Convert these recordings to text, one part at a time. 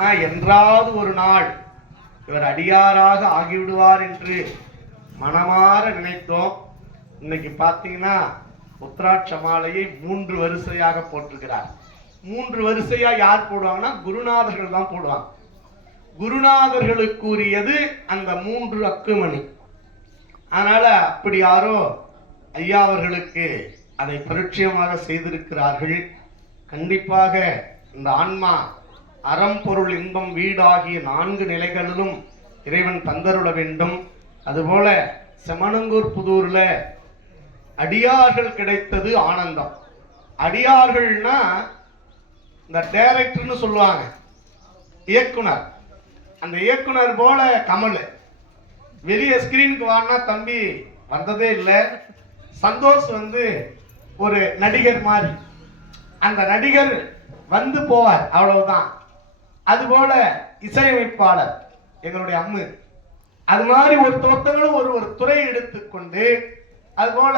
என்றாவது ஒரு நாள் இவர் அடியாராக ஆகிவிடுவார் என்று மனமாற நினைத்தோம். இன்னைக்கு பார்த்தீங்கன்னா உத்ராட்ச மாலையை மூன்று வரிசையாக போட்டிருக்கிறார். மூன்று வரிசையா யார் போடுவாங்கன்னா குருநாதர்கள் தான் போடுவாங்க. குருநாதர்களுக்குரியது அந்த மூன்று அக்குமணி. அதனால அப்படி யாரோ ஐயா அவர்களுக்கு அதை பரிச்சயமாக செய்திருக்கிறார்கள். கண்டிப்பாக இந்த ஆன்மா அறம் பொருள் இன்பம் வீடாகிய நான்கு நிலைகளிலும் இறைவன் தந்தருள வேண்டும். அதுபோல செமனங்கூர் புதூரில் அடியார்கள் கிடைத்தது ஆனந்தம். அடியார்கள்னா இந்த டைரக்டர்னு சொல்லுவாங்க இயக்குனர். அந்த இயக்குனர் போல கமல். வெளியே ஸ்கிரீனுக்கு வானா தம்பி வந்ததே இல்லை. சந்தோஷ் வந்து ஒரு நடிகர் மாதிரி. அந்த நடிகர் வந்து போவார் அவ்வளவுதான். அதுபோல இசையமைப்பாளர் எங்களுடைய அம்மு. அது மாதிரி ஒரு தோட்டங்களும் ஒரு ஒரு துறையை எடுத்துக்கொண்டு அதுபோல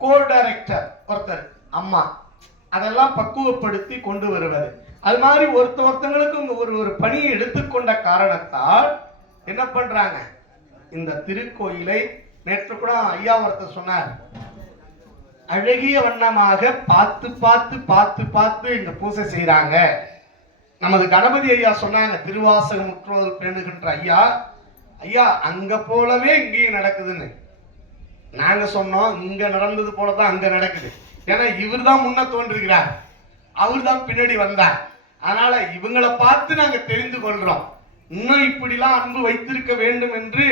கோ டைரக்டர் ஒருத்தர் அம்மா. அதெல்லாம் பக்குவப்படுத்தி கொண்டு வருவது. அது மாதிரி ஒருத்த ஒருத்தங்களுக்கும் ஒரு ஒரு பணியை எடுத்துக்கொண்ட காரணத்தால் என்ன பண்றாங்க? இந்த திருக்கோயிலை நேற்று கூட ஐயா ஒருத்தர் சொன்னார். அழகிய வண்ணமாக பார்த்து பார்த்து பார்த்து பார்த்து இந்த பூசை செய்யறாங்க நமது கணபதி ஐயா சொன்னாங்க திருவாசகம் முற்றோதல் பேணுகின்ற ஐயா ஐயா அங்க போலவே இங்கேயும் நடக்குதுன்னு. நாங்க சொன்னோம் இங்க நடந்தது போலதான் அங்க நடக்குது. ஏன்னா இவர் தான் முன்ன தோன்றுகிறார் அவர் தான் பின்னாடி வந்தார். அதனால இவங்களை பார்த்து நாங்க தெரிந்து கொள்றோம். இன்னும் இப்படிலாம் அன்பு வைத்திருக்க வேண்டும் என்று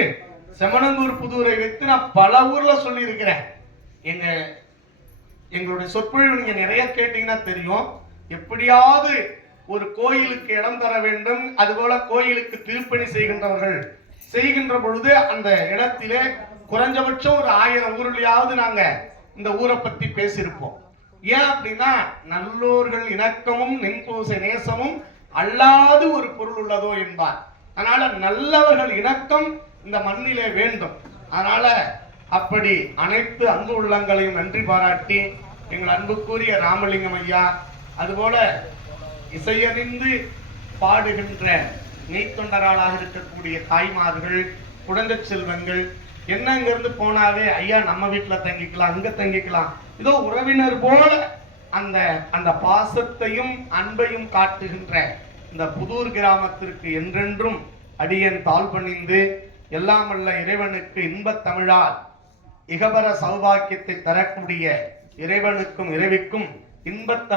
செமணந்தூர் புதூரை வைத்து நான் பல ஊர்ல சொல்லியிருக்கிறேன். எங்க எங்களுடைய சொற்பொழிவு நீங்க நிறைய கேட்டீங்கன்னா தெரியும். எப்படியாவது ஒரு கோயிலுக்கு இடம் தர வேண்டும். அதுபோல கோயிலுக்கு திருப்பணி செய்கின்றவர்கள். செய்கின்ற பொழுது அந்த இடத்திலே குறைஞ்சபட்சம் ஒரு ஆயிரம் ஊர்லயாவது நாங்க இந்த ஊரை பத்தி பேசியிருப்போம். ஏன் அப்படின்னா நல்லோர்கள் இணக்கமும் நென்பூசை நேசமும் அல்லாது ஒரு பொருள் உள்ளதோ என்பார். அதனால நல்லவர்கள் இணக்கம் இந்த மண்ணிலே வேண்டும். அதனால அப்படி அனைத்து அன்பு உள்ளங்களையும் நன்றி பாராட்டி எங்கள் அன்புக்குரிய ராமலிங்கம் ஐயா அதுபோல இசையறிந்து பாடுகின்ற நெய்த்தொண்டராளாக இருக்கக்கூடிய தாய்மார்கள் குழந்தை செல்வங்கள் என்ன அங்கிருந்து போனாவே ஐயா நம்ம வீட்டுல தங்கிக்கலாம் அங்க தங்கிக்கலாம். இதோ உறவினர் போல அந்த அந்த பாசத்தையும் அன்பையும் காட்டுகின்ற இந்த புதூர் கிராமத்திற்கு என்றென்றும் அடியன் தாழ் பணிந்து எல்லாம் வல்ல இறைவனுக்கு இன்பத் தமிழால் இகபர சௌபாக்கியத்தை தரக்கூடிய இறைவனுக்கும் இறைவிக்கும் இன்பத்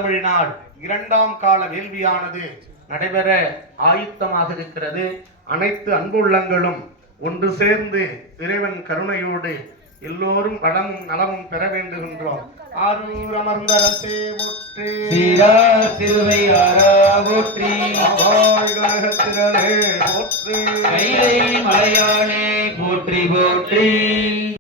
இரண்டாம் கால வேள்வியானது நடைபெற ஆயுத்தமாக இருக்கிறது. அனைத்து அன்புள்ளங்களும் ஒன்று சேர்ந்து இறைவன் கருணையோடு எல்லோரும் வளமும் நலமும் பெற வேண்டுகின்றோம். ஆரூர் அமர்ந்தரசே ஒற்று திருவையாரா போற்றி ஒற்று மலையானே போற்றி போற்றி